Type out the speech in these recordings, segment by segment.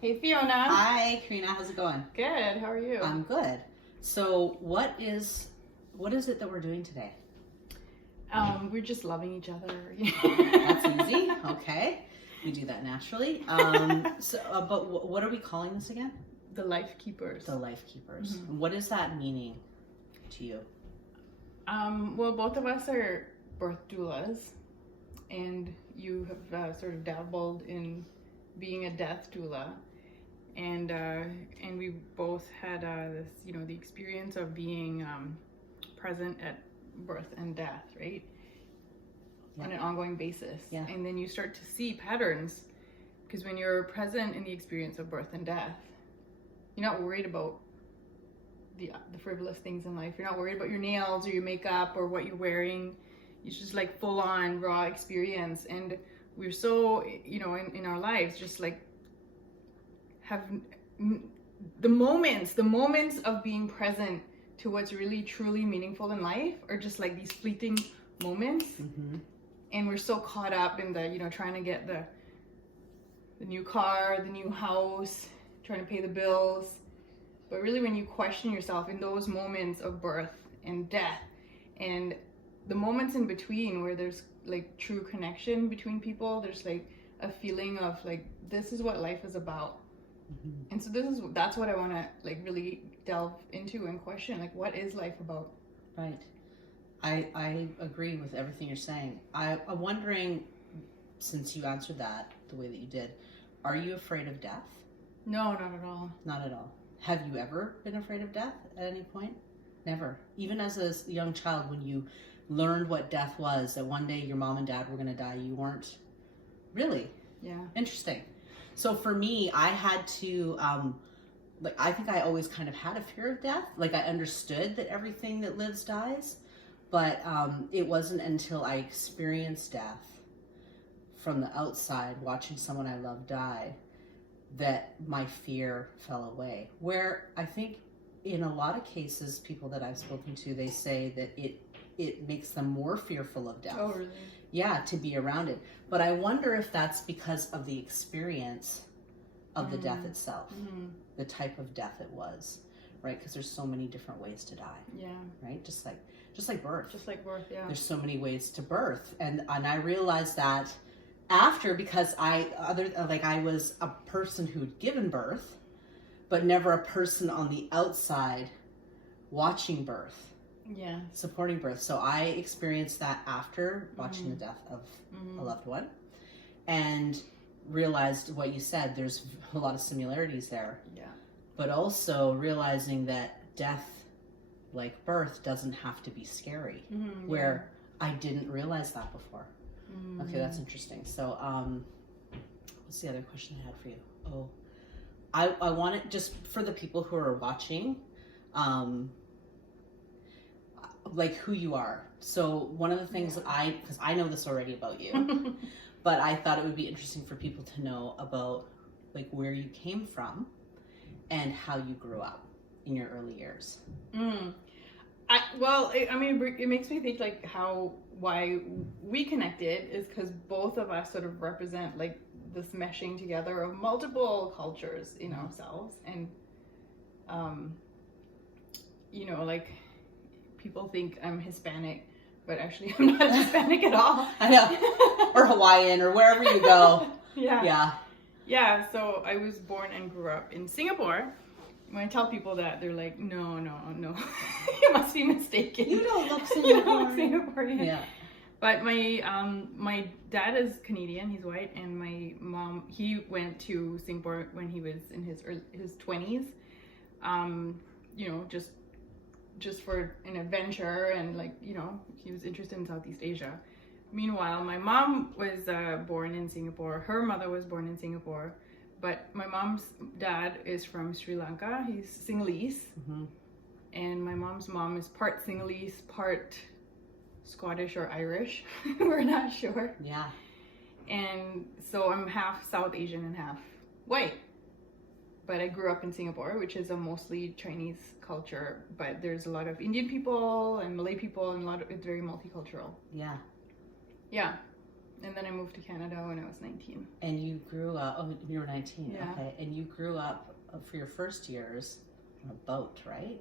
Hey Fiona. Hi, Karina. How's it going? Good. How are you? I'm good. So, what is it that we're doing today? We're just loving each other. That's easy. Okay, we do that naturally. But what are we calling this again? The Life Keepers. The Life Keepers. Mm-hmm. What is that meaning to you? Well, both of us are birth doulas, and you have sort of dabbled in being a death doula, and we both had this, the experience of being present at birth and death, right? Yeah. On an ongoing basis. Yeah. And then you start to see patterns, because when you're present in the experience of birth and death, you're not worried about the frivolous things in life. You're not worried about your nails or your makeup or what you're wearing. It's just like full on raw experience. And we're so, in our lives, just like have the moments of being present to what's really truly meaningful in life are just like these fleeting moments. Mm-hmm. And we're so caught up in the, trying to get the new car, the new house, trying to pay the bills. But really, when you question yourself in those moments of birth and death and the moments in between where there's like true connection between people, there's like a feeling of like, this is what life is about. Mm-hmm. And so that's what I want to like really delve into and question, like, what is life about? Right. I agree with everything you're saying. I'm wondering, since you answered that the way that you did, are you afraid of death? No, not at all. Not at all. Have you ever been afraid of death at any point? Never. Even as a young child, when you learned what death was, that one day your mom and dad were going to die, you weren't? Really? Yeah. Interesting. So for me, I had to, I think I always kind of had a fear of death. Like, I understood that everything that lives dies, but it wasn't until I experienced death from the outside, watching someone I love die, that my fear fell away. Where I think in a lot of cases, people that I've spoken to, they say that it makes them more fearful of death. Oh, really? Yeah, to be around it. But I wonder if that's because of the experience of the death itself, the type of death it was, right? Because there's so many different ways to die. Yeah. Right? Just like birth. Just like birth, yeah. There's so many ways to birth. And I realized that after, because I was a person who'd given birth, but never a person on the outside watching birth. Yeah. Supporting birth. So I experienced that after watching the death of a loved one, and realized what you said, there's a lot of similarities there. Yeah. But also realizing that death, like birth, doesn't have to be scary, where I didn't realize that before. Okay, that's interesting. So what's the other question I had for you? Oh, I want it just for the people who are watching, like who you are. So one of the things that because I know this already about you, but I thought it would be interesting for people to know about like where you came from and how you grew up in your early years. It makes me think like why we connected is because both of us sort of represent like this meshing together of multiple cultures in ourselves, and like people think I'm Hispanic, but actually I'm not Hispanic at all. I know. Or Hawaiian, or wherever you go. Yeah, so I was born and grew up in Singapore. When I tell people that, they're like, no, you must be mistaken. You don't look Singaporean. You don't look Singaporean. Yeah. But my dad is Canadian, he's white, and my mom, he went to Singapore when he was in his 20s, just for an adventure, and like, he was interested in Southeast Asia. Meanwhile, my mom was born in Singapore. Her mother was born in Singapore, but my mom's dad is from Sri Lanka. He's Sinhalese, and my mom's mom is part Sinhalese, part Scottish or Irish. We're not sure. Yeah. And so I'm half South Asian and half white. But I grew up in Singapore, which is a mostly Chinese culture, but there's a lot of Indian people and Malay people, and it's very multicultural. Yeah. Yeah. And then I moved to Canada when I was 19. And you grew up, oh, you were 19, Yeah. okay. And you grew up for your first years on a boat, right?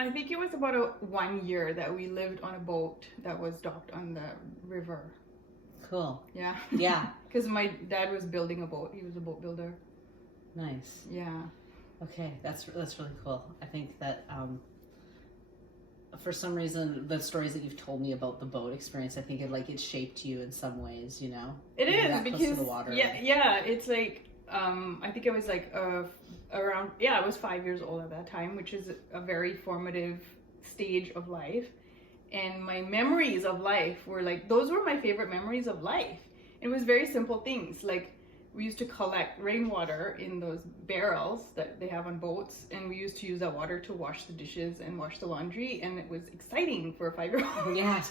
I think it was about 1 year that we lived on a boat that was docked on the river. Cool. Yeah. Yeah. Because my dad was building a boat. He was a boat builder. Nice. Yeah. Okay, that's really cool. I think that for some reason, the stories that you've told me about the boat experience, I think it shaped you in some ways, you know? It Being is that close because to the water. yeah, it's like I think I was like around I was 5 years old at that time, which is a very formative stage of life. And my memories of life were like, those were my favorite memories of life. It was very simple things, like we used to collect rainwater in those barrels that they have on boats, and we used to use that water to wash the dishes and wash the laundry, and it was exciting for a 5-year-old. Yeah.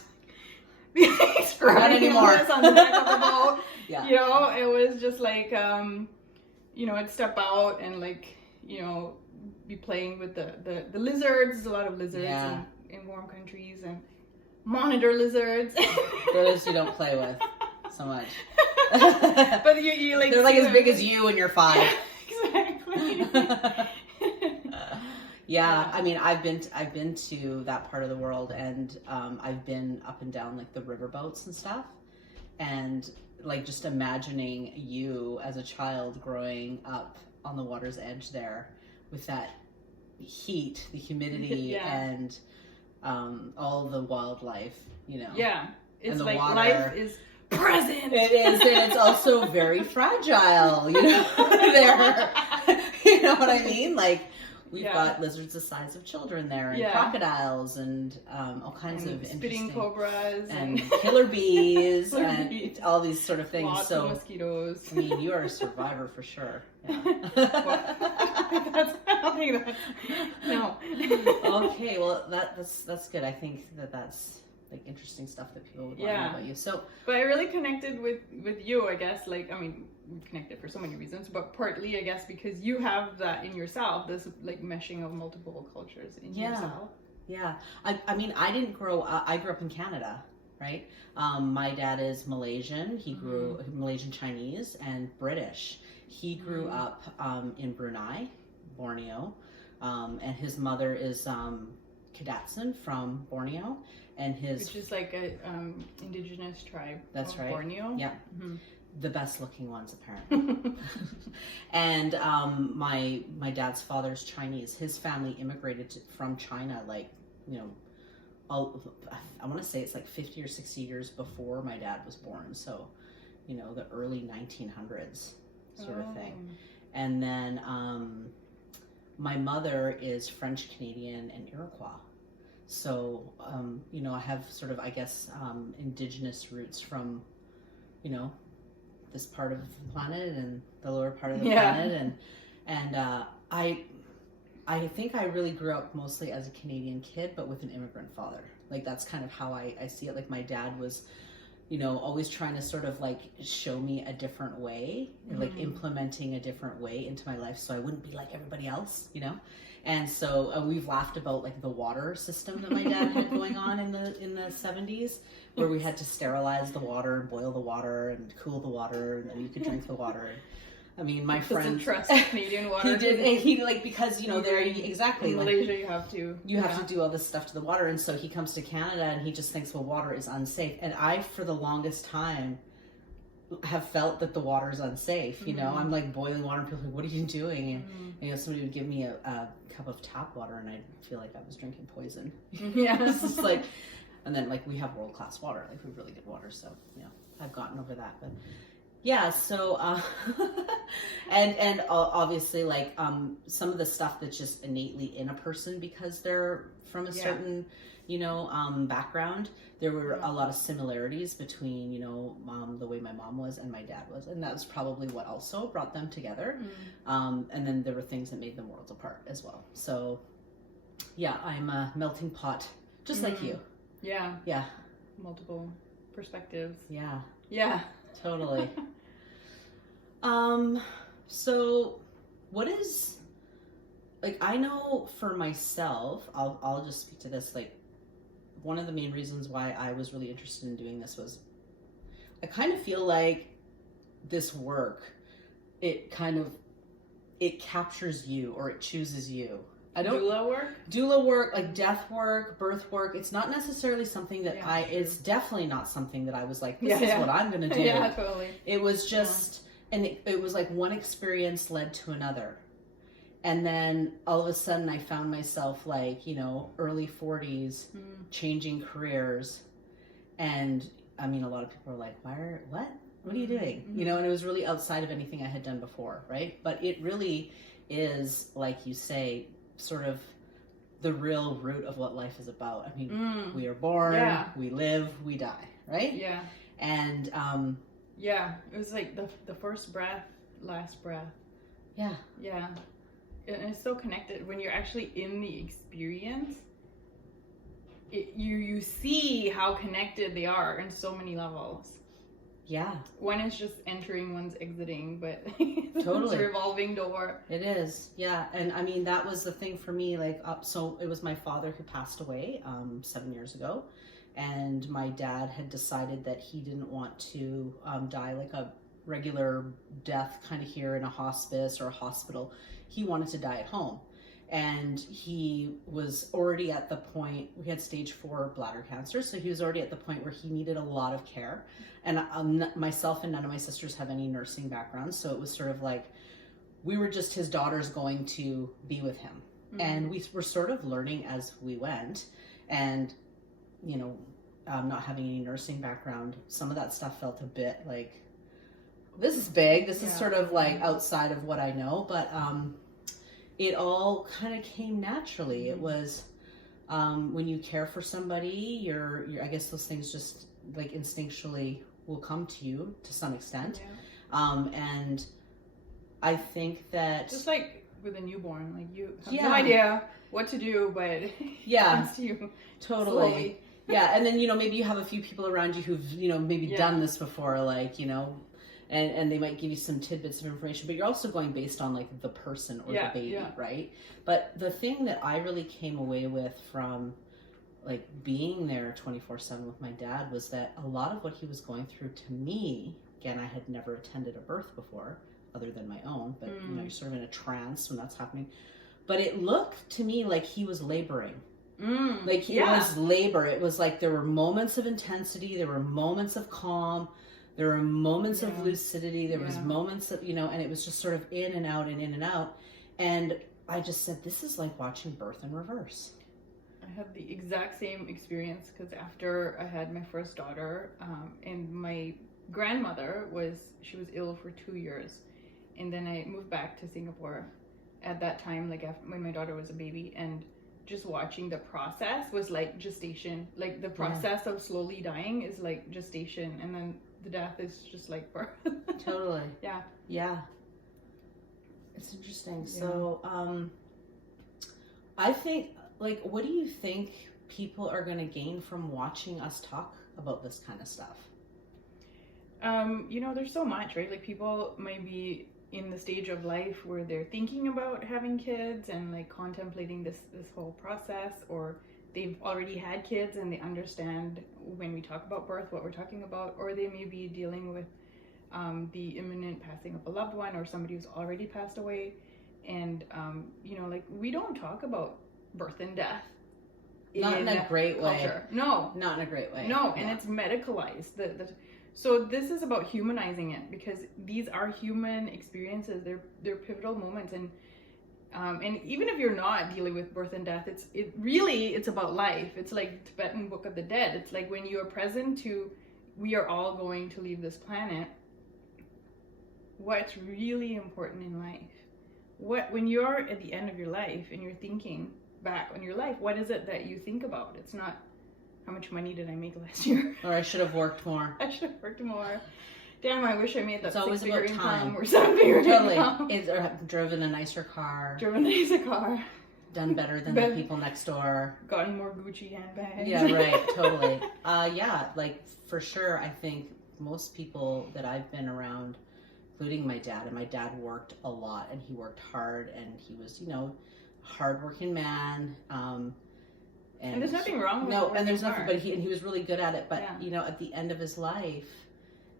Not anymore. On the back of the boat. Yeah. You know, it was just like, you know, I'd step out and like, you know, be playing with the lizards. There's a lot of lizards Yeah. in warm countries, and monitor lizards. Those you don't play with so much. But you like, they're like see as them. big as you when you're 5. Exactly. Yeah, I mean, I've been to that part of the world, and I've been up and down like the riverboats and stuff, and like just imagining you as a child growing up on the water's edge there with that heat, the humidity, Yeah. and all the wildlife, you know. Yeah, it's And the like water. life is present. It is, and it's also very fragile, you know. There, you know what I mean? Like we've Yeah. got lizards the size of children there, and Yeah. crocodiles, and all kinds And of spitting interesting cobras and killer bees Killer and bees. all these sort of things. lots So of mosquitoes. I mean, you are a survivor for sure. Yeah. I don't think that's no. Okay, well that's good. I think that's like interesting stuff that people would want to know Yeah. about you. So But I really connected with you, I guess. Like, I mean, we connected for so many reasons, but partly, I guess, because you have that in yourself, this like meshing of multiple cultures in Yeah. yourself. yeah, I mean, I didn't grow up. I grew up in Canada, right? My dad is Malaysian. He grew Malaysian Chinese and British. He grew up in Brunei, Borneo, and his mother is Kedatsan from Borneo, and his Which is like a indigenous tribe. That's of right. Borneo. yeah, Mhm. the best looking ones apparently. And my dad's father's Chinese. His family immigrated from China, like, you know, I want to say it's like 50 or 60 years before my dad was born. So, you know, the early 1900s sort of thing. And then my mother is French Canadian and Iroquois. So, you know, I have sort of, I guess, indigenous roots from, you know, this part of the planet and the lower part of the planet. And I think I really grew up mostly as a Canadian kid, but with an immigrant father. Like, that's kind of how I see it. Like, my dad was, you know, always trying to sort of like show me a different way, like implementing a different way into my life so I wouldn't be like everybody else, you know? And so we've laughed about like the water system that my dad had going on in the 70s, where we had to sterilize the water and boil the water and cool the water, and then you could drink the water. I mean, my friend doesn't trust Canadian water. he did, and he like, because, you know, there exactly in like, Malaysia you have to do all this stuff to the water, and so he comes to Canada and he just thinks, well, water is unsafe. And I, for the longest time, have felt that the water is unsafe. You know, I'm like boiling water, and people are like, what are you doing? And you know, somebody would give me a cup of tap water, and I'd feel like I was drinking poison. Yeah. It's just like, and then like we have world class water, like we have really good water, so you know, I've gotten over that. But yeah, so and obviously like some of the stuff that's just innately in a person because they're from a certain, you know, background. There were a lot of similarities between, you know, the way my mom was and my dad was, and that was probably what also brought them together. And then there were things that made them worlds apart as well. So yeah, I'm a melting pot, just like you. Yeah. Yeah. Multiple perspectives. Yeah. Yeah. Totally. So what is, like, I know for myself, I'll just speak to this, like, one of the main reasons why I was really interested in doing this was I kind of feel like this work, it captures you, or it chooses you. Doula work, like death work, birth work. It's not necessarily something that it's definitely not something that I was like, this is what I'm going to do. Yeah, totally. It was just, and it was like one experience led to another. And then all of a sudden I found myself like, early 40s, changing careers. And I mean, a lot of people are like, what are you doing? And it was really outside of anything I had done before. Right. But it really is, like you say, sort of the real root of what life is about. I mean, we are born, we live, we die, right? Yeah. And it was like the first breath, last breath. Yeah. Yeah. And it's so connected when you're actually in the experience. You see how connected they are in so many levels. Yeah. One is just entering, one's exiting, but totally. It's a revolving door. It is, yeah. And I mean, that was the thing for me, like, so it was my father who passed away 7 years ago. And my dad had decided that he didn't want to die like a regular death kind of here in a hospice or a hospital. He wanted to die at home. And he was already at the point, we had stage 4 bladder cancer, so he was already at the point where he needed a lot of care. And myself and none of my sisters have any nursing backgrounds, so it was sort of like, we were just his daughters going to be with him. And we were sort of learning as we went. And, not having any nursing background, some of that stuff felt a bit like, this is big, this is sort of like outside of what I know, but it all kind of came naturally. It was when you care for somebody, you're I guess those things just like instinctually will come to you to some extent. And I think that just like with a newborn, like you have no idea what to do, but it comes to you totally slowly. And then maybe you have a few people around you who've maybe done this before, like and they might give you some tidbits of information, but you're also going based on like the person or the baby, right? But the thing that I really came away with from like being there 24/7 with my dad was that a lot of what he was going through, to me, again, I had never attended a birth before other than my own, but you're sort of in a trance when that's happening. But it looked to me like he was laboring. Like it was labor. It was like there were moments of intensity, there were moments of calm, there were moments of lucidity, there was moments of, and it was just sort of in and out and in and out. And I just said, this is like watching birth in reverse. I had the exact same experience because after I had my first daughter, and my grandmother was ill for 2 years. And then I moved back to Singapore at that time, like when my daughter was a baby, and just watching the process was like gestation. Like the process of slowly dying is like gestation, and then the death is just like birth. Totally. Yeah. It's interesting. So I think, like, what do you think people are going to gain from watching us talk about this kind of stuff? There's so much, right? Like people might be in the stage of life where they're thinking about having kids and like contemplating this whole process, or they've already had kids and they understand when we talk about birth what we're talking about, or they may be dealing with the imminent passing of a loved one or somebody who's already passed away. And like we don't talk about birth and death not in a great culture. way. No, not in a great way. No, and it's medicalized. So this is about humanizing it, because these are human experiences. They're pivotal moments, and even if you're not dealing with birth and death, it's about life. It's like Tibetan Book of the Dead. It's like when you are present to, we are all going to leave this planet. What's really important in life? When you're at the end of your life and you're thinking back on your life, what is it that you think about? It's not, how much money did I make last year? Or I should have worked more. Damn, I wish I made that. It's always about time. Or 7-figure income. Or have driven a nicer car. Done better than the people next door. Gotten more Gucci handbags. Yeah, right. Totally. Like for sure, I think most people that I've been around, including my dad, and my dad worked a lot and he worked hard and he was, hardworking man. And there's nothing wrong with no, working and there's nothing, hard. but he was really good at it. But Yeah. you know, at the end of his life,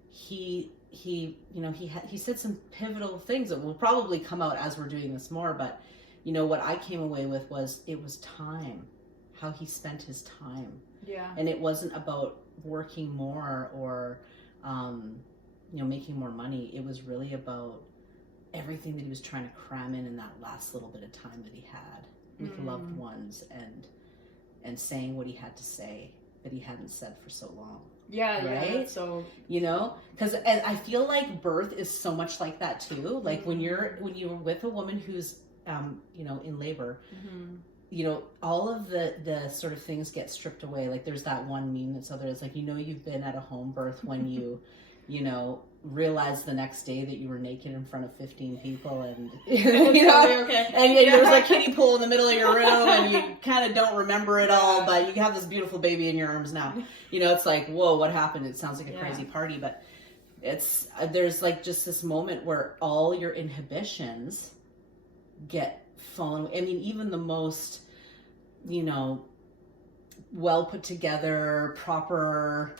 he said some pivotal things that will probably come out as we're doing this more. But you know, what I came away with was it was time, how he spent his time. Yeah. And it wasn't about working more or you know, making more money. It was really about everything that he was trying to cram in that last little bit of time that he had with loved ones, and saying what he had to say that he hadn't said for so long. Yeah, right? yeah. So, you know, because I feel like birth is so much like that too. Like when you're with a woman who's you know, in labor, you know, all of the sort of things get stripped away. Like there's that one meme that's out there. It's like, you know, you've been at a home birth when you know, realized the next day that you were naked in front of 15 people, and you know, okay. and there's a kiddie pool in the middle of your room, and you kind of don't remember it all, but you have this beautiful baby in your arms now. You know, it's like, whoa, what happened? It sounds like a crazy party, but it's there's like just this moment where all your inhibitions get fallen. I mean, even the most, you know, well put together, proper,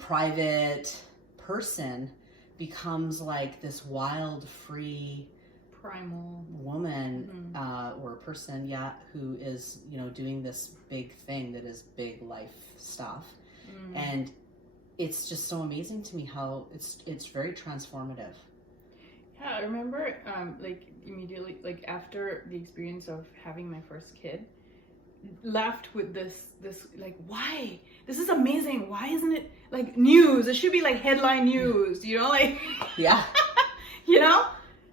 private person becomes like this wild, free, primal woman or person, who is, you know, doing this big thing that is big life stuff. And it's just so amazing to me how it's very transformative. Yeah, I remember like immediately, like after the experience of having my first kid, left with this like, why? This is amazing. Why isn't it like news? It should be like headline news, you know, like yeah. You know?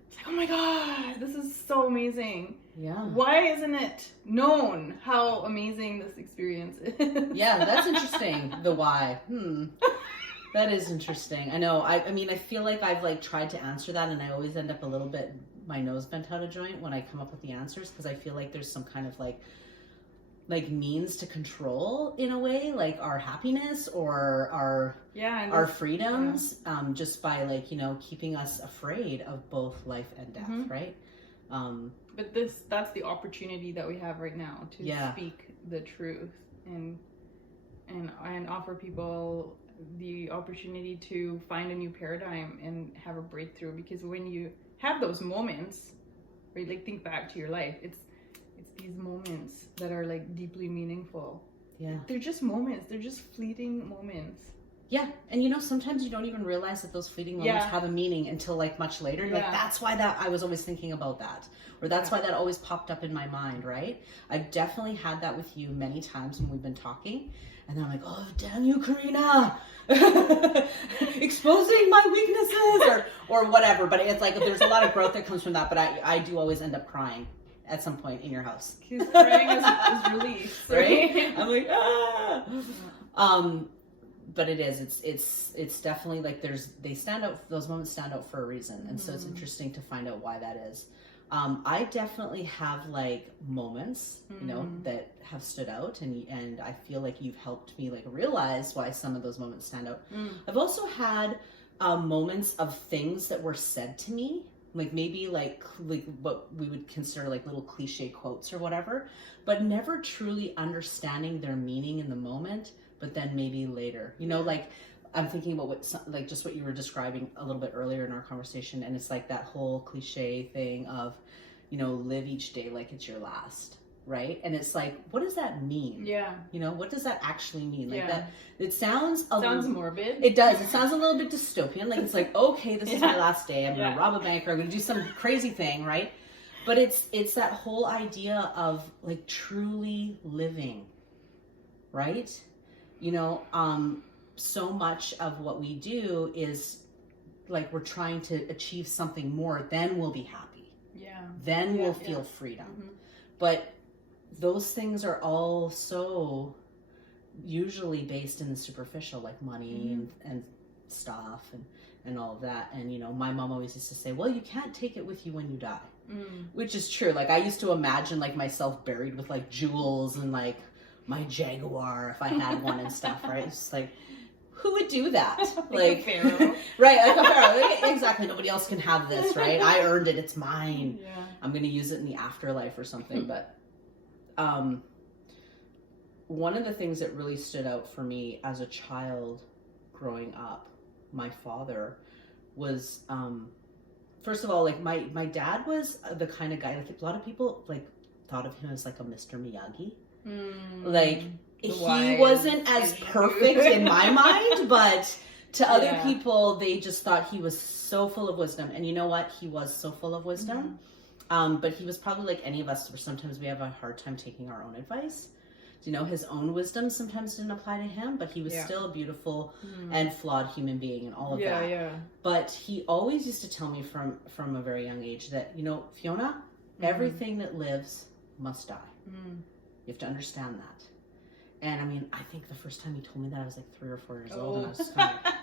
It's like, oh my God, this is so amazing. Yeah. Why isn't it known how amazing this experience is? Yeah, that's interesting. The why. That is interesting. I know. I mean, I feel like I've like tried to answer that, and I always end up a little bit my nose bent out of joint when I come up with the answers, because I feel like there's some kind of like means to control, in a way, like our happiness or our freedoms, just by like, you know, keeping us afraid of both life and death, right? But that's the opportunity that we have right now to speak the truth and offer people the opportunity to find a new paradigm and have a breakthrough. Because when you have those moments where you like think back to your life, it's these moments that are like deeply meaningful. Yeah. They're just moments. They're just fleeting moments. Yeah. And you know, sometimes you don't even realize that those fleeting moments have a meaning until like much later. You're like, that's why I was always thinking about that. Or that's why that always popped up in my mind, right? I've definitely had that with you many times when we've been talking. And then I'm like, oh, damn you, Karina. Exposing my weaknesses or whatever. But it's like, there's a lot of growth that comes from that. But I do always end up crying at some point in your house. Because crying is release, right? I'm like, but it is. It's definitely like they stand out. Those moments stand out for a reason, and so it's interesting to find out why that is. I definitely have like moments, you know, that have stood out, and I feel like you've helped me like realize why some of those moments stand out. I've also had moments of things that were said to me, like maybe like what we would consider like little cliche quotes or whatever, but never truly understanding their meaning in the moment, but then maybe later, you know, like I'm thinking about just what you were describing a little bit earlier in our conversation. And it's like that whole cliche thing of, you know, live each day like it's your last. Right. And it's like, what does that mean? Yeah. You know, what does that actually mean? Like that, it sounds morbid. It does. It sounds a little bit dystopian. Like it's like, okay, this is my last day. I'm going to rob a bank, or I'm going to do some crazy thing. Right. But it's that whole idea of like truly living. Right. You know, so much of what we do is like we're trying to achieve something more, then we'll be happy. Yeah. Then we'll feel freedom. But those things are all so usually based in the superficial, like money and stuff and all of that. And, you know, my mom always used to say, well, you can't take it with you when you die, which is true. Like I used to imagine like myself buried with like jewels and like my Jaguar if I had one and stuff, right? It's just like, who would do that? Like a pharaoh. Right, like a pharaoh. Like, exactly. Nobody else can have this, right? I earned it. It's mine. Yeah. I'm going to use it in the afterlife or something. But one of the things that really stood out for me as a child growing up, my father was, first of all, like my dad was the kind of guy, like a lot of people like thought of him as like a Mr. Miyagi. Like he wasn't as perfect in my mind, but to other people, they just thought he was so full of wisdom. And you know what? He was so full of wisdom. But he was probably like any of us, where sometimes we have a hard time taking our own advice. You know, his own wisdom sometimes didn't apply to him, but he was still a beautiful and flawed human being and all of that. Yeah. But he always used to tell me from a very young age that, you know, Fiona, everything that lives must die. You have to understand that. And I mean, I think the first time he told me that, I was like 3 or 4 years old, and I was just kind of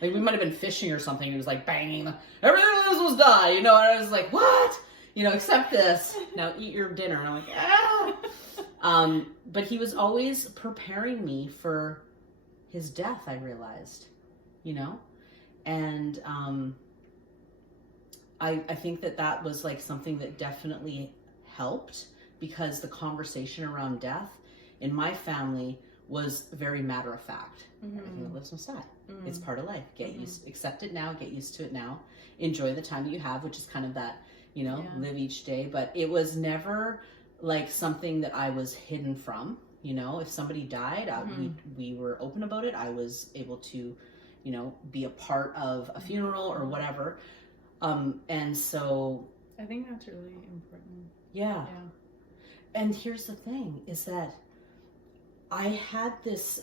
like, we might have been fishing or something. He was like banging, everything that lives must die, you know, and I was like, what? You know, except this. Now eat your dinner. And I'm like, ah. But he was always preparing me for his death, I realized, you know? And I think that was like something that definitely helped, because the conversation around death in my family was very matter of fact. Everything that lives must die. It's part of life. Accept it now, get used to it now. Enjoy the time that you have, which is kind of that, you know, live each day. But it was never like something that I was hidden from. You know, if somebody died, we were open about it. I was able to, you know, be a part of a funeral or whatever. And so I think that's really important. Yeah. And here's the thing is that I had this,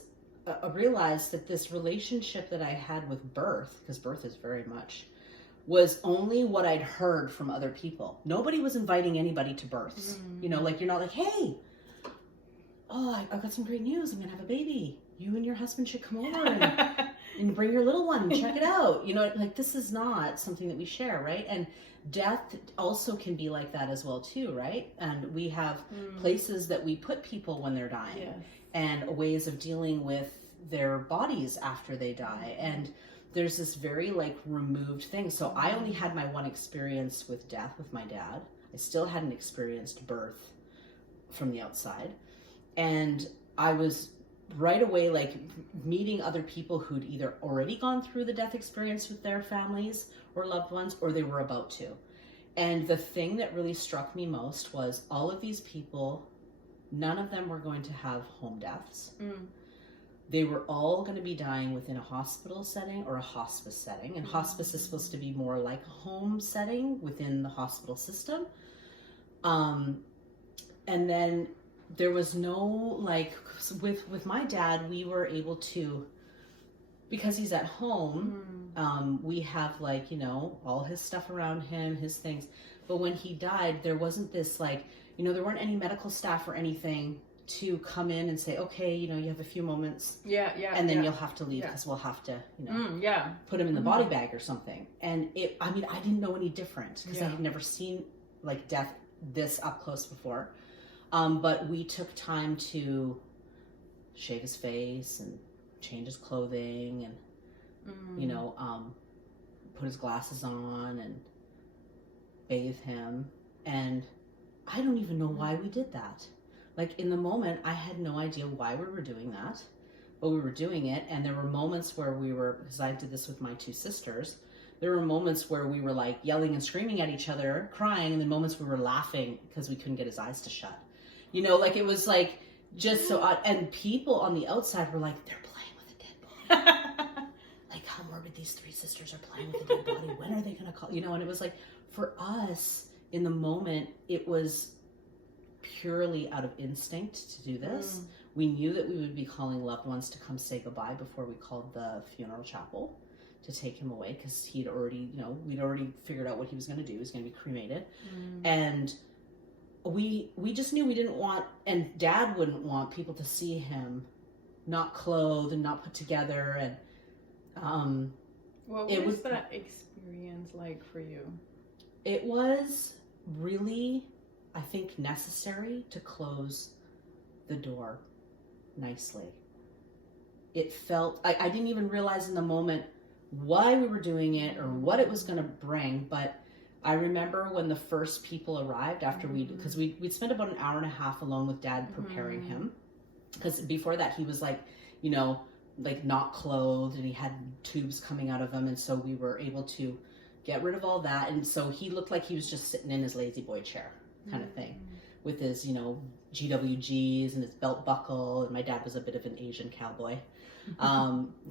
realized that this relationship that I had with birth, because birth is very much, was only what I'd heard from other people. Nobody was inviting anybody to births. You know, like you're not like, hey, I've got some great news. I'm going to have a baby. You and your husband should come over and bring your little one and check it out. You know, like this is not something that we share, right? And death also can be like that as well too, right? And we have places that we put people when they're dying and ways of dealing with their bodies after they die. And there's this very like removed thing. So I only had my one experience with death with my dad. I still hadn't experienced birth from the outside. And I was right away like meeting other people who'd either already gone through the death experience with their families or loved ones, or they were about to. And the thing that really struck me most was all of these people, none of them were going to have home deaths. They were all going to be dying within a hospital setting or a hospice setting. And hospice is supposed to be more like a home setting within the hospital system. And then there was no, like, with my dad, we were able to, because he's at home, we have, like, you know, all his stuff around him, his things. But when he died, there wasn't this, like, you know, there weren't any medical staff or anything to come in and say, okay, you know, you have a few moments. And then you'll have to leave because we'll have to, you know, put him in the body bag or something. And I mean, I didn't know any different because I had never seen, like, death this up close before. But we took time to shave his face and change his clothing and, you know, put his glasses on and bathe him. And I don't even know why we did that. Like, in the moment, I had no idea why we were doing that, but we were doing it. And there were moments where we were, because I did this with my 2 sisters, there were moments where we were like yelling and screaming at each other, crying, and then moments we were laughing because we couldn't get his eyes to shut. You know, like, it was like just so odd. And people on the outside were like, they're playing with a dead body. Like, how morbid, these 3 sisters are playing with a dead body. When are they going to call? You know, and it was like, for us in the moment, it was purely out of instinct to do this. We knew that we would be calling loved ones to come say goodbye before we called the funeral chapel to take him away, because he'd already, you know, we'd already figured out what he was going to do. He was going to be cremated. And we just knew we didn't want, and Dad wouldn't want people to see him not clothed and not put together. And what was that experience like for you? It was really, I think, necessary to close the door nicely. It felt, I didn't even realize in the moment why we were doing it or what it was going to bring, but I remember when the first people arrived after because we'd spent about an hour and a half alone with Dad preparing him. because before that he was like, you know, like not clothed, and he had tubes coming out of him, and so we were able to get rid of all that, and so he looked like he was just sitting in his lazy boy chair kind of thing, with his, you know, GWGs and his belt buckle, and my dad was a bit of an Asian cowboy.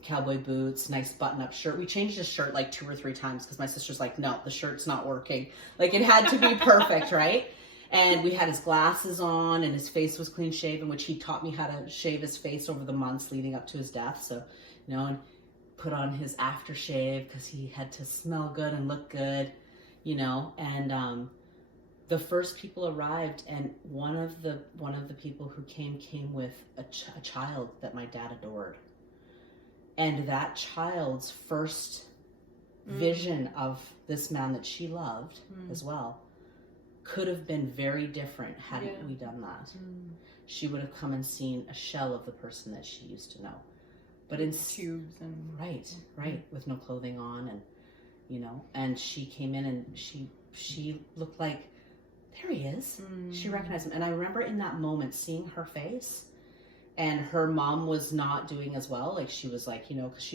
Cowboy boots, nice button-up shirt. We changed his shirt like 2 or 3 times because my sister's like, no, the shirt's not working. Like, it had to be perfect, right? And we had his glasses on, and his face was clean shaven, which he taught me how to shave his face over the months leading up to his death. So, you know, and put on his aftershave because he had to smell good and look good, you know. And the first people arrived, and one of the people who came with a child that my dad adored. And that child's first vision of this man that she loved as well could have been very different hadn't we done that. She would have come and seen a shell of the person that she used to know. But in tubes and right, with no clothing on, and you know, and she came in and she looked like, there he is. She recognized him. And I remember in that moment seeing her face. And her mom was not doing as well. Like, she was like, you know, because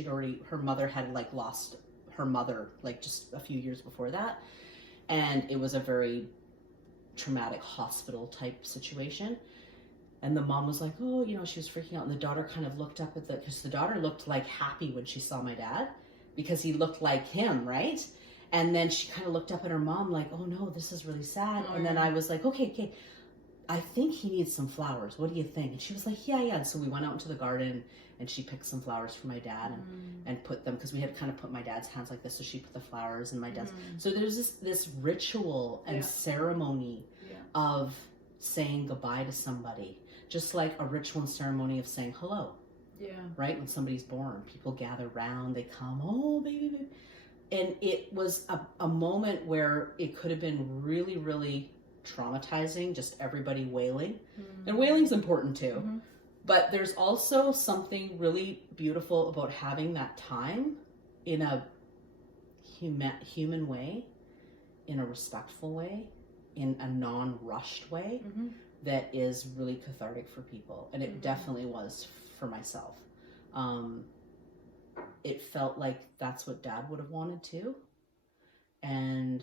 her mother had like lost her mother like just a few years before that. And it was a very traumatic hospital type situation. And the mom was like, oh, you know, she was freaking out. And the daughter kind of looked up at because the daughter looked like happy when she saw my dad because he looked like him, right? And then she kind of looked up at her mom like, oh no, this is really sad. And then I was like, okay. I think he needs some flowers. What do you think? And she was like, yeah. And so we went out into the garden, and she picked some flowers for my dad and put them, because we had kind of put my dad's hands like this. So she put the flowers in my dad's. So there's this ritual and ceremony of saying goodbye to somebody, just like a ritual and ceremony of saying hello. Yeah. Right? When somebody's born, people gather around, they come, oh, baby. And it was a moment where it could have been really, really traumatizing, just everybody wailing. And wailing's important too. But there's also something really beautiful about having that time in a human way, in a respectful way, in a non-rushed way that is really cathartic for people. And it definitely was for myself. It felt like that's what Dad would have wanted too. And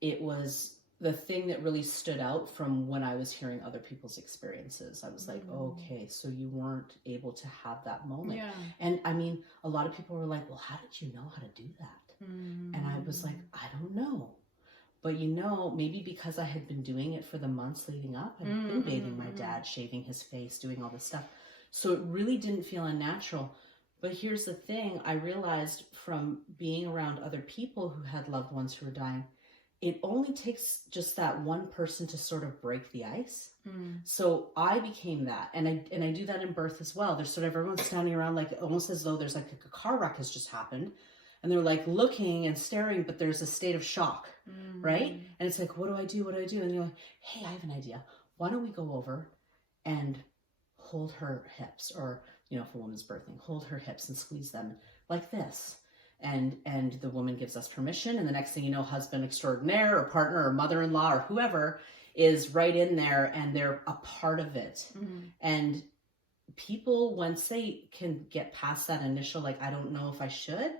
it was the thing that really stood out from when I was hearing other people's experiences. I was like, okay, so you weren't able to have that moment. Yeah. And I mean, a lot of people were like, well, how did you know how to do that? And I was like, I don't know. But you know, maybe because I had been doing it for the months leading up, I'd been bathing my dad, shaving his face, doing all this stuff. So it really didn't feel unnatural. But here's the thing, I realized from being around other people who had loved ones who were dying, it only takes just that one person to sort of break the ice. So I became that. And I do that in birth as well. There's sort of everyone standing around like almost as though there's like a car wreck has just happened. And they're like looking and staring, but there's a state of shock, right? And it's like, what do I do? What do I do? And you're like, hey, I have an idea. Why don't we go over and hold her hips? Or, you know, if a woman's birthing, hold her hips and squeeze them like this. And the woman gives us permission, and the next thing you know, husband extraordinaire or partner or mother-in-law or whoever is right in there, and they're a part of it. And people, once they can get past that initial, like, I don't know if I should,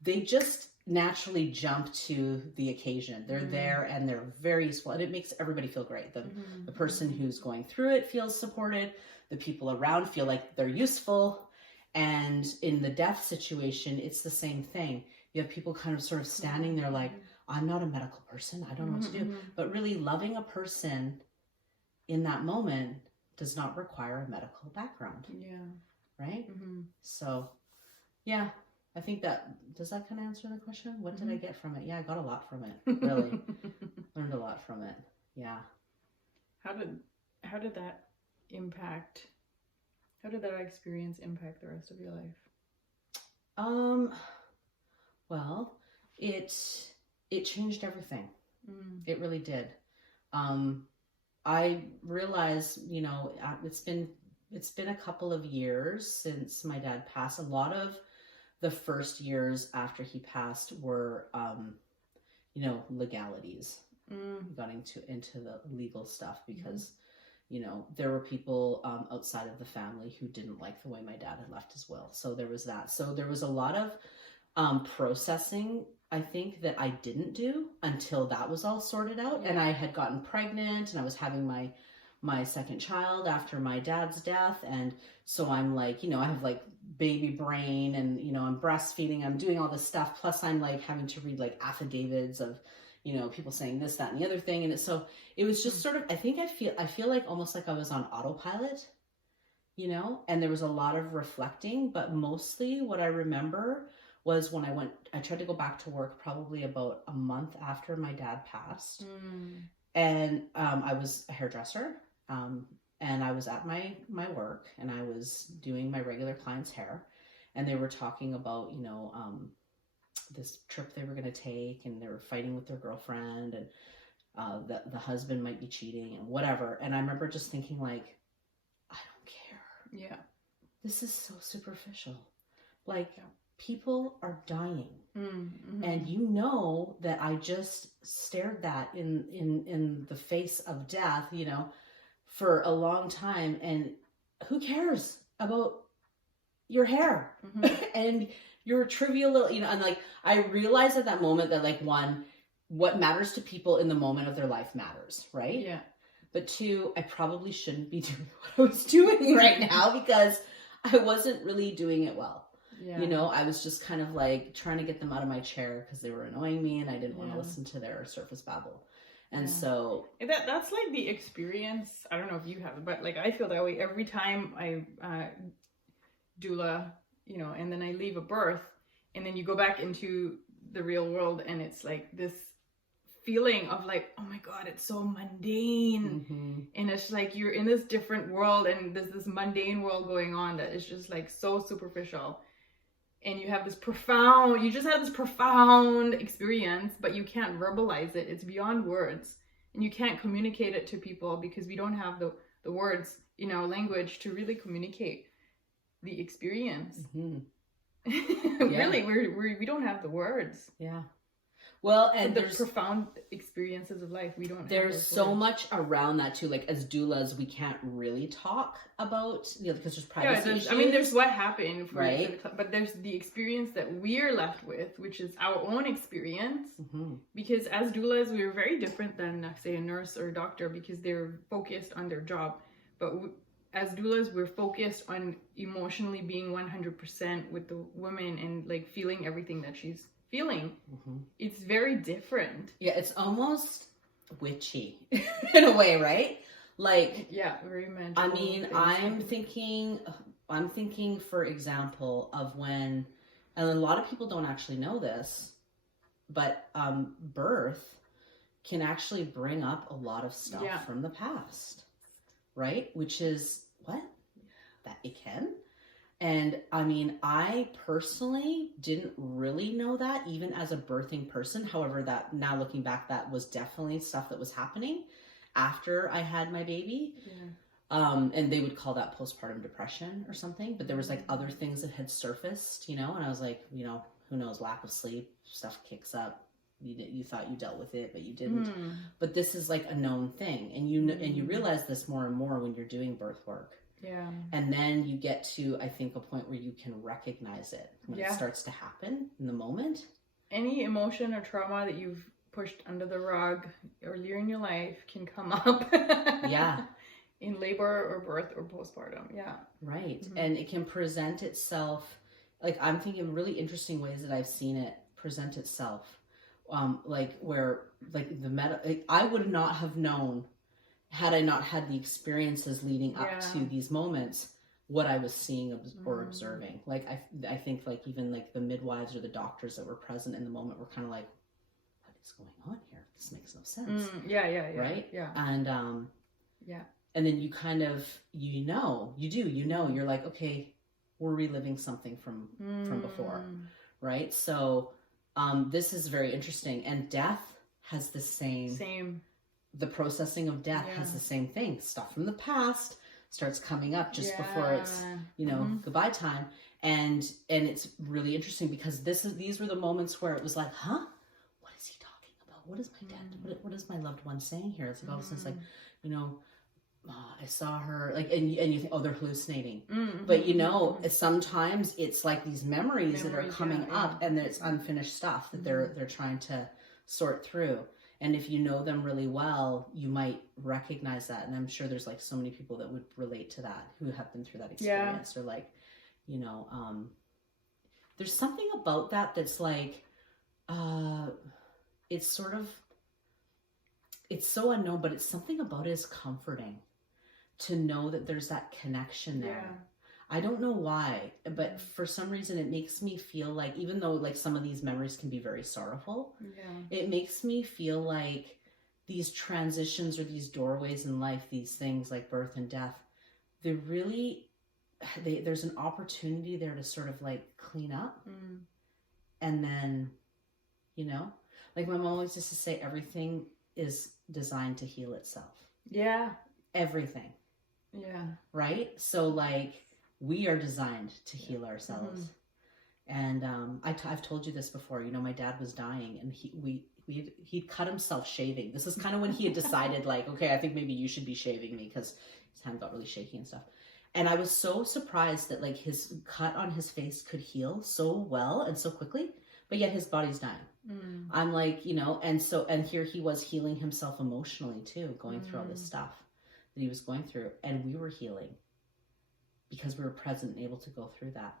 they just naturally jump to the occasion. They're there, and they're very useful, and it makes everybody feel great. The person who's going through it feels supported. The people around feel like they're useful. And in the death situation, it's the same thing. You have people kind of sort of standing there like, I'm not a medical person. I don't know what to do. But really loving a person in that moment does not require a medical background. Yeah. Right? So, yeah, I think does that kind of answer the question? What did I get from it? Yeah, I got a lot from it. Really. Learned a lot from it. Yeah. How did that impact... How did that experience impact the rest of your life? Well, it changed everything. It really did. I realized, you know, it's been a couple of years since my dad passed. A lot of the first years after he passed were, you know, legalities. Got into the legal stuff because, there were people outside of the family who didn't like the way my dad had left his will. So there was that. So there was a lot of processing, I think, that I didn't do until that was all sorted out. Yeah. And I had gotten pregnant and I was having my second child after my dad's death. And so I'm like, I have like baby brain and, I'm breastfeeding, I'm doing all this stuff. Plus I'm like having to read like affidavits of, people saying this, that, and the other thing. And so it was just sort of, I feel like almost like I was on autopilot, and there was a lot of reflecting, but mostly what I remember was when I tried to go back to work probably about a month after my dad passed. And I was a hairdresser, and I was at my work, and I was doing my regular client's hair, and they were talking about, this trip they were going to take, and they were fighting with their girlfriend, and the husband might be cheating and whatever. And I remember just thinking like, I don't care. Yeah. This is so superficial. Like, people are dying. Mm-hmm. And that I just stared that in the face of death, for a long time. And who cares about your hair and your trivial little, and like, I realized at that moment that like, one, what matters to people in the moment of their life matters, right? Yeah. But two, I probably shouldn't be doing what I was doing right now because I wasn't really doing it well. Yeah. I was just kind of like trying to get them out of my chair because they were annoying me and I didn't want to listen to their surface babble. And so that's like the experience. I don't know if you have it, but like I feel that way every time I doula, and then I leave a birth, and then you go back into the real world, and it's like this feeling of like, oh my God, it's so mundane. And it's like you're in this different world, and there's this mundane world going on that is just like so superficial. And you have this profound experience, but you can't verbalize it. It's beyond words. And you can't communicate it to people because we don't have the words in our language to really communicate the experience. Really, we don't have the words. Yeah. Well, and the profound experiences of life, we don't. There's so much around that too. Like as doulas, we can't really talk about, because there's privacy issues. I mean, there's what happened, right? But there's the experience that we're left with, which is our own experience. Because as doulas, we're very different than, say, a nurse or a doctor because they're focused on their job. But as doulas, we're focused on emotionally being 100% with the woman and like feeling everything that she's feeling. It's very different. Yeah, it's almost witchy in a way, right? Like, yeah, very magical. I mean, I'm thinking, for example, of when, and a lot of people don't actually know this, but birth can actually bring up a lot of stuff from the past, right? Which is what? That it can. And I mean, I personally didn't really know that even as a birthing person. However, that now looking back, that was definitely stuff that was happening after I had my baby. And they would call that postpartum depression or something. But there was like other things that had surfaced, and I was like, who knows, lack of sleep, stuff kicks up. You thought you dealt with it, but you didn't. But this is like a known thing. And you realize this more and more when you're doing birth work. Yeah. And then you get to, I think, a point where you can recognize it when it starts to happen in the moment. Any emotion or trauma that you've pushed under the rug earlier in your life can come up. In labor or birth or postpartum. Yeah. Right. And it can present itself, like I'm thinking of really interesting ways that I've seen it present itself. Like where, like I would not have known had I not had the experiences leading up to these moments, what I was seeing or observing. Like, I think like even like the midwives or the doctors that were present in the moment were kind of like, what is going on here? This makes no sense. Right? Yeah. And, and then you kind of, you're like, okay, we're reliving something from before. Right. So, this is very interesting. And death has the same. The processing of death has the same thing. Stuff from the past starts coming up just before it's, goodbye time. And it's really interesting because these were the moments where it was like, huh? What is he talking about? What is my dad? What is my loved one saying here? It's like all of a sudden it's like, I saw her, like, and you think, oh, they're hallucinating. Mm-hmm. But you know, sometimes it's like these memories that are coming yeah, up, and it's unfinished stuff that they're trying to sort through. And if you know them really well, you might recognize that. And I'm sure there's like so many people that would relate to that, who have been through that experience, or like, you know, there's something about that that's like, it's sort of, it's so unknown, but it's something about it is comforting to know that there's that connection there. Yeah. I don't know why, but for some reason it makes me feel like, even though like some of these memories can be very sorrowful, it makes me feel like these transitions or these doorways in life, these things like birth and death, they really, there's an opportunity there to sort of like clean up. And then, you know, like my mom always used to say, everything is designed to heal itself. Yeah. Everything. Yeah. Right? So like, we are designed to heal ourselves. And I've told you this before, you know, my dad was dying, and he'd cut himself shaving. This is kind of when he had decided like, okay, I think maybe you should be shaving me, because his hand got really shaky and stuff. And I was so surprised that like his cut on his face could heal so well and so quickly, but yet his body's dying. I'm like, you know, and here he was healing himself emotionally too, going through all this stuff that he was going through, and we were healing because we were present and able to go through that.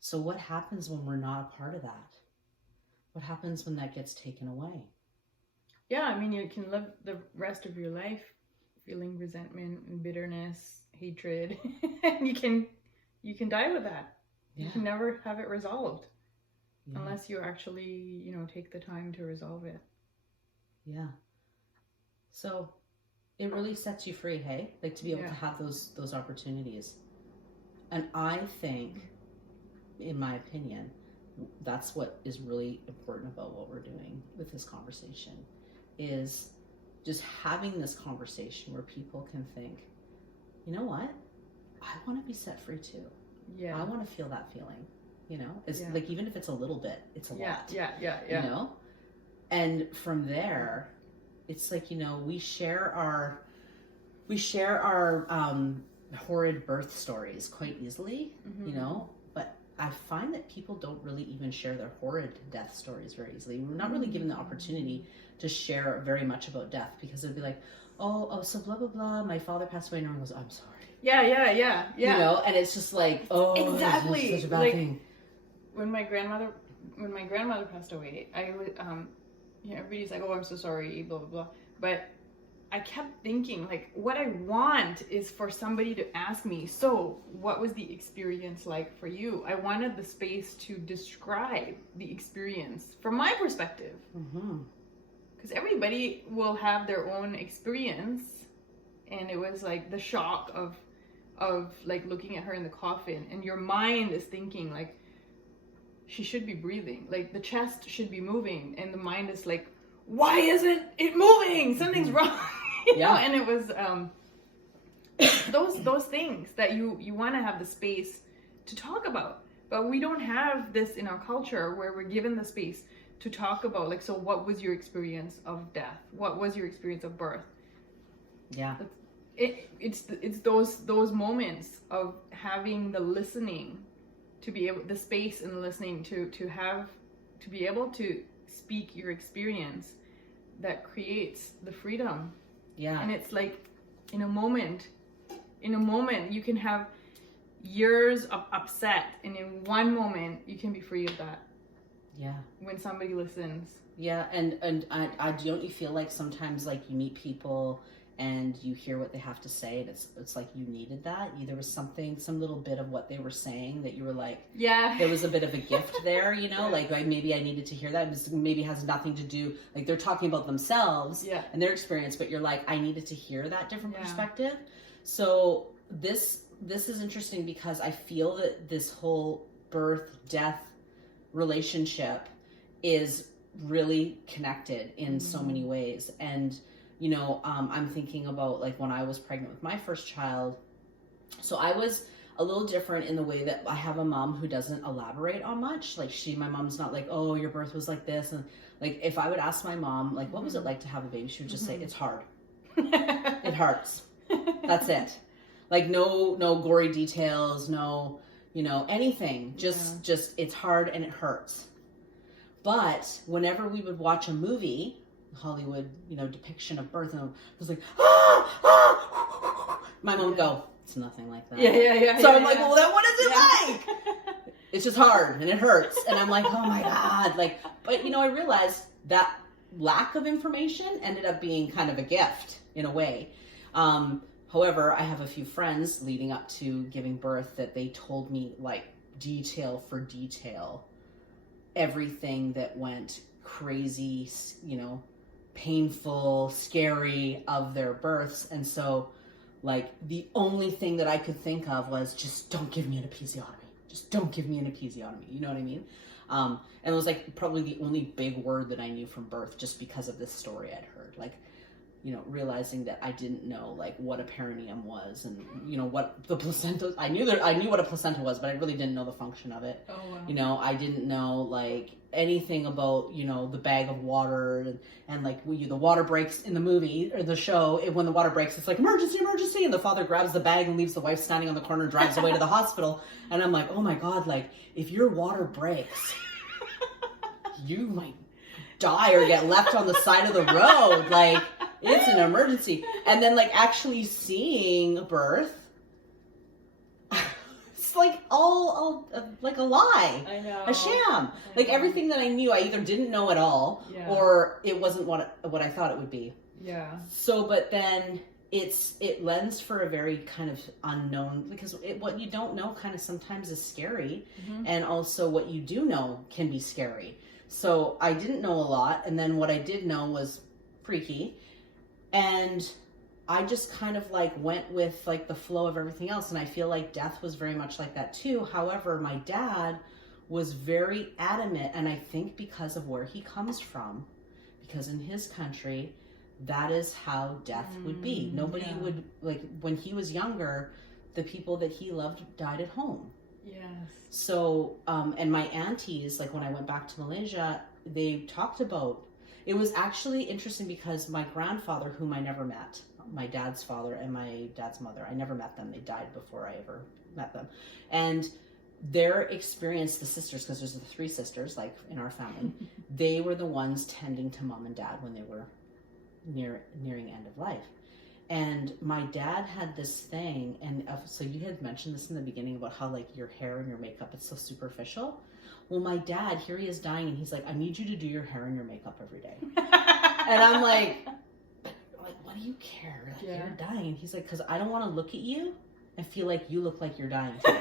So what happens when we're not a part of that? What happens when that gets taken away? Yeah, I mean, you can live the rest of your life feeling resentment and bitterness, hatred, and you can die with that. You can never have it resolved unless you actually, you know, take the time to resolve it. Yeah. So it really sets you free, hey? Like to be able to have those opportunities. And I think, in my opinion, that's what is really important about what we're doing with this conversation, is just having this conversation where people can think, you know what? I want to be set free too. Yeah. I want to feel that feeling, you know? It's like, even if it's a little bit, it's a lot. Yeah. You know? And from there, it's like, you know, we share our horrid birth stories quite easily, you know, but I find that people don't really even share their horrid death stories very easily. We're not really given the opportunity to share very much about death, because it'd be like, oh, so blah, blah, blah, my father passed away, and everyone goes, I'm sorry. Yeah. You know, and it's just like, oh, exactly. That's such a bad thing. When my grandmother passed away, I would, everybody's like, oh, I'm so sorry, blah, blah, blah. But I kept thinking, like, what I want is for somebody to ask me, so what was the experience like for you? I wanted the space to describe the experience from my perspective. Because everybody will have their own experience. And it was like the shock of like looking at her in the coffin, and your mind is thinking like, she should be breathing, like the chest should be moving, and the mind is like, why isn't it moving? Something's wrong. You know? And it was those things that you want to have the space to talk about, but we don't have this in our culture where we're given the space to talk about, like, so what was your experience of death? What was your experience of birth? Yeah. It's those moments of having the listening, to be able, the space and the listening to be able to speak your experience, that creates the freedom. Yeah. And it's like, in a moment you can have years of upset, and in one moment you can be free of that. Yeah. When somebody listens. Yeah. And I don't you feel like sometimes, like, you meet people and you hear what they have to say, and it's like you needed that. There was some little bit of what they were saying that you were like, yeah, there was a bit of a gift there, you know, like maybe I needed to hear that. It maybe has nothing to do, like, they're talking about themselves and their experience, but you're like, I needed to hear that different perspective. So this is interesting, because I feel that this whole birth-death relationship is really connected in so many ways. And you know, I'm thinking about, like, when I was pregnant with my first child. So I was a little different in the way that I have a mom who doesn't elaborate on much. Like, my mom's not like, oh, your birth was like this. And like, if I would ask my mom, like, what was it like to have a baby? She would just say, it's hard. It hurts. That's it. Like no gory details, no, anything. Just it's hard and it hurts. But whenever we would watch a movie, Hollywood, depiction of birth, and it was like, my mom would go, it's nothing like that. Yeah. So I'm like, well, then what is it like? It's just hard and it hurts. And I'm like, oh my God. But I realized that lack of information ended up being kind of a gift in a way. However, I have a few friends leading up to giving birth that they told me like detail for detail, everything that went crazy, painful, scary of their births. And so like the only thing that I could think of was just don't give me an episiotomy. Just don't give me an episiotomy. You know what I mean? And it was like probably the only big word that I knew from birth just because of this story I'd heard. Like, realizing that I didn't know like what a perineum was and what the placenta. I knew what a placenta was, but I really didn't know the function of it. Oh wow. I didn't know like anything about the bag of water and like the water breaks in the movie or the show. When the water breaks, it's like emergency, and the father grabs the bag and leaves the wife standing on the corner and drives away to the hospital. And I'm like, oh my God, like if your water breaks, you might die or get left on the side of the road. Like it's an emergency. And then like actually seeing a birth, it's like all like a lie. I know. A sham. Like everything that I knew, I either didn't know at all or it wasn't what I thought it would be. Yeah. So, but then it lends for a very kind of unknown, because what you don't know kind of sometimes is scary. Mm-hmm. And also what you do know can be scary. So I didn't know a lot. And then what I did know was freaky. And I just kind of like went with like the flow of everything else. And I feel like death was very much like that too. However, my dad was very adamant. And I think because of where he comes from, because in his country, that is how death would be. Nobody would, like when he was younger, the people that he loved died at home. Yes. So, and my aunties, like when I went back to Malaysia, they talked about, it was actually interesting because my grandfather, whom I never met, my dad's father and my dad's mother, I never met them. They died before I ever met them. And their experience, the sisters, because there's the three sisters, like in our family, they were the ones tending to mom and dad when they were nearing end of life. And my dad had this thing, and so you had mentioned this in the beginning about how like your hair and your makeup, it's so superficial. Well, my dad, here he is dying, and he's like, I need you to do your hair and your makeup every day. And I'm like, what do you care? Like, you're dying. And he's like, because I don't want to look at you and feel like you look like you're dying too.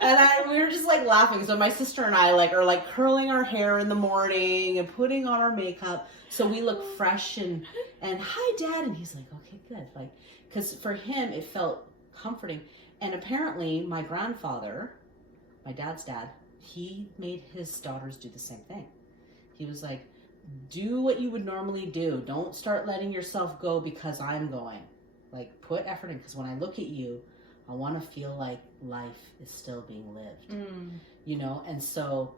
And we were just like laughing. So my sister and I like are like curling our hair in the morning and putting on our makeup so we look fresh and hi Dad, and he's like, okay, good, like, because for him it felt comforting. And apparently my grandfather, my dad's dad, he made his daughters do the same thing. He was like, do what you would normally do. Don't start letting yourself go because I'm going. Like, put effort in, because when I look at you, I want to feel like life is still being lived, and so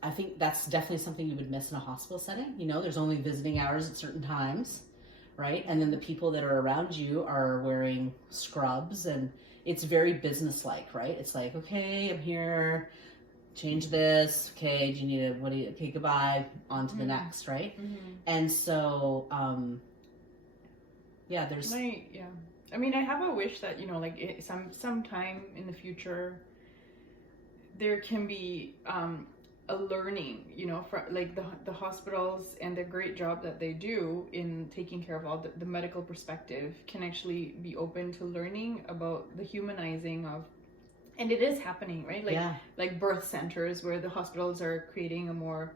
I think that's definitely something you would miss in a hospital setting. There's only visiting hours at certain times, right? And then the people that are around you are wearing scrubs, and it's very businesslike, right? It's like, okay, I'm here, change this, okay, do you need okay, goodbye, on to the next, right? Mm-hmm. And so, there's... I mean, I have a wish that, like sometime in the future, there can be a learning, for like the hospitals and the great job that they do in taking care of all the medical perspective can actually be open to learning about the humanizing of, and it is happening, right? Like birth centers where the hospitals are creating a more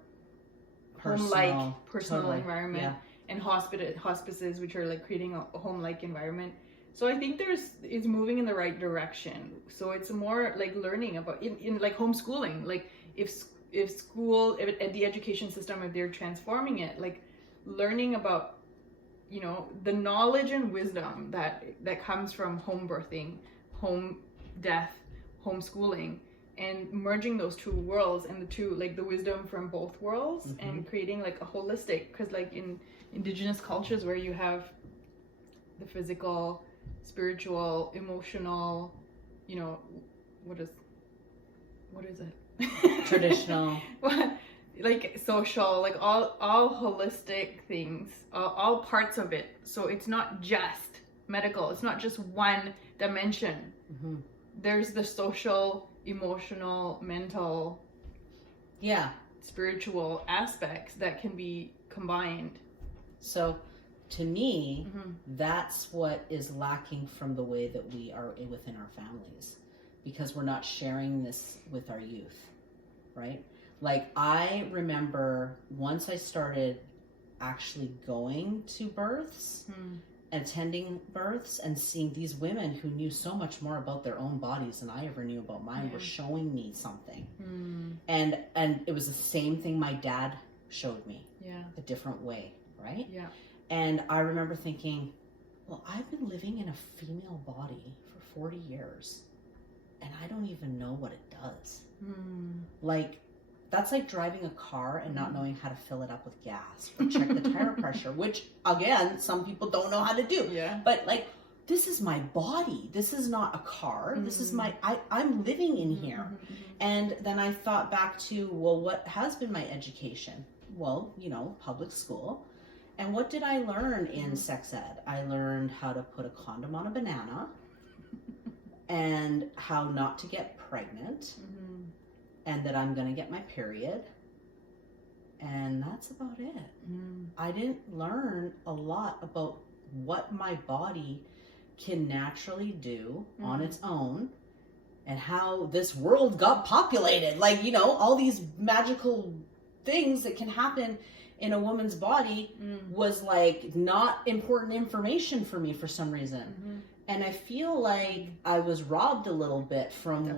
home-like, personal environment, and hospices which are like creating a home-like environment. So I think it's moving in the right direction. So it's more like learning about in like homeschooling. Like if the education system, if they're transforming it, like learning about, the knowledge and wisdom that comes from home birthing, home death, homeschooling, and merging those two worlds and the wisdom from both worlds, and creating like a holistic, because like in indigenous cultures where you have the physical, spiritual, emotional, you know, what is it? Traditional. Like social, like all holistic things, all parts of it. So it's not just medical. It's not just one dimension. Mm-hmm. There's the social, emotional, mental, spiritual aspects that can be combined. So to me, that's what is lacking from the way that we are within our families, because we're not sharing this with our youth, right? Like, I remember once I started actually going to births, attending births, and seeing these women who knew so much more about their own bodies than I ever knew about mine were showing me something. And it was the same thing my dad showed me, a different way, right? Yeah. And I remember thinking, well, I've been living in a female body for 40 years, and I don't even know what it does. Like, that's like driving a car and not knowing how to fill it up with gas or check the tire pressure, which, again, some people don't know how to do. Yeah. But, like, this is my body. This is not a car. This is I'm living in here. And then I thought back to, well, what has been my education? Well, you know, public school. And what did I learn in sex ed? I learned how to put a condom on a banana and how not to get pregnant. And that I'm going to get my period. And that's about it. I didn't learn a lot about what my body can naturally do on its own and how this world got populated. Like, you know, all these magical things that can happen in a woman's body was like not important information for me for some reason. And I feel like I was robbed a little bit from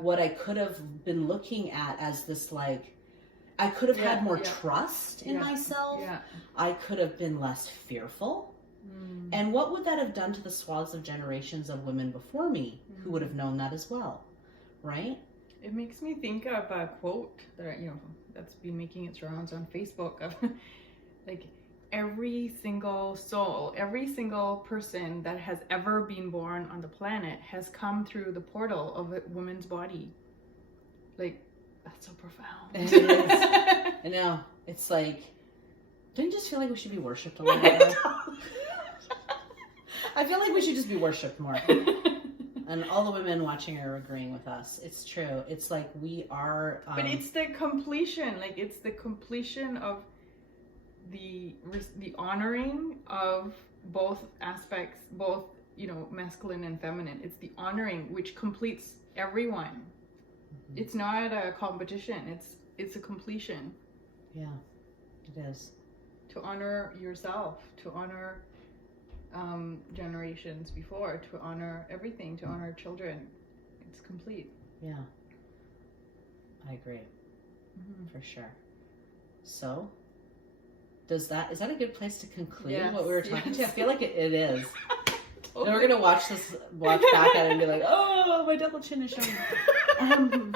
what I could have been looking at as this, like, I could have had more trust in myself. I could have been less fearful. And what would that have done to the swaths of generations of women before me who would have known that as well, right? It makes me think of a quote that, you know, that's been making its rounds on Facebook of like, every single soul, every single person that has ever been born on the planet has come through the portal of a woman's body. Like, that's so profound. It is. I know. It's like, don't you just feel like we should be worshipped a little bit more? I feel like we should just be worshipped more. And all the women watching are agreeing with us. It's true. It's like we are... but it's the completion. Like, it's the completion of the honoring of both aspects, both, you know, masculine and feminine. It's the honoring which completes everyone. It's not a competition. It's a completion. Yeah, it is. To honor yourself, to honor generations before, to honor everything, to honor children. It's complete. Yeah, I agree. For sure. So, is that a good place to conclude what we were talking to? I feel like it is. Totally. And we're gonna watch back at it and be like, oh, my double chin is showing.